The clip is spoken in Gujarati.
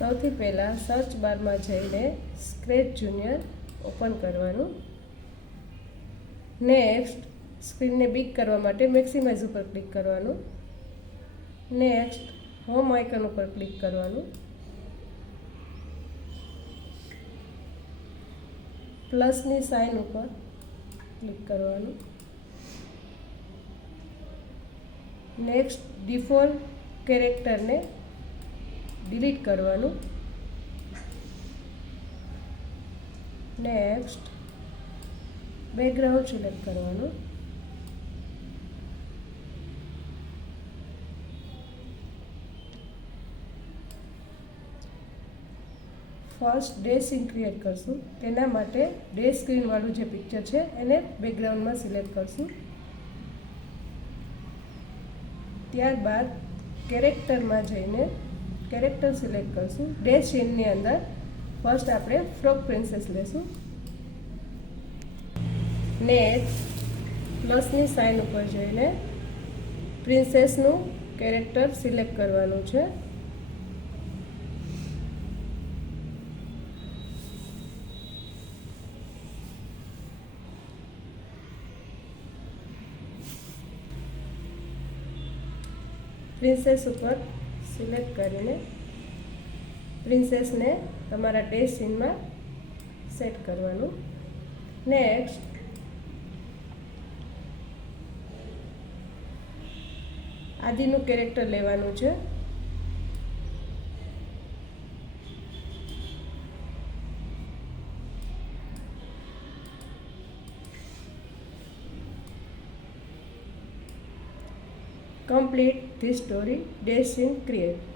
સૌથી પહેલાં સર્ચ બારમાં જઈને સ્ક્રેચ જુનિયર ઓપન કરવાનું. નેક્સ્ટ સ્ક્રીનને બિગ કરવા માટે મેક્સિમાઇઝ ઉપર ક્લિક કરવાનું. નેક્સ્ટ હોમ આઇકન ઉપર ક્લિક કરવાનું. પ્લસની સાઇન ઉપર ક્લિક કરવાનું. નેક્સ્ટ ડિફોલ્ટ કેરેક્ટરને ડિલીટ કરવાનું. નેક્સ્ટ બેકગ્રાઉન્ડ સિલેક્ટ કરવાનું. ફર્સ્ટ ડે સીન ક્રિએટ કરશું. તેના માટે ડે સ્ક્રીનવાળું જે પિક્ચર છે એને બેકગ્રાઉન્ડમાં સિલેક્ટ કરશું. ત્યારબાદ કેરેક્ટરમાં જઈને કેરેક્ટર સિલેક્ટ કરશું. ડે સીનની અંદર ફર્સ્ટ આપણે ફ્રોક પ્રિન્સેસ લેશું. નેક્સ્ટ પ્લસની સાઇન ઉપર જઈને પ્રિન્સેસનું કેરેક્ટર સિલેક્ટ કરવાનું છે. પ્રિન્સેસ ઉપર સિલેક્ટ કરીને પ્રિન્સેસને તમારા ડે સીનમાં સેટ કરવાનું. નેક્સ્ટ આદિનું કેરેક્ટર લેવાનું છે. Complete the story day scene create.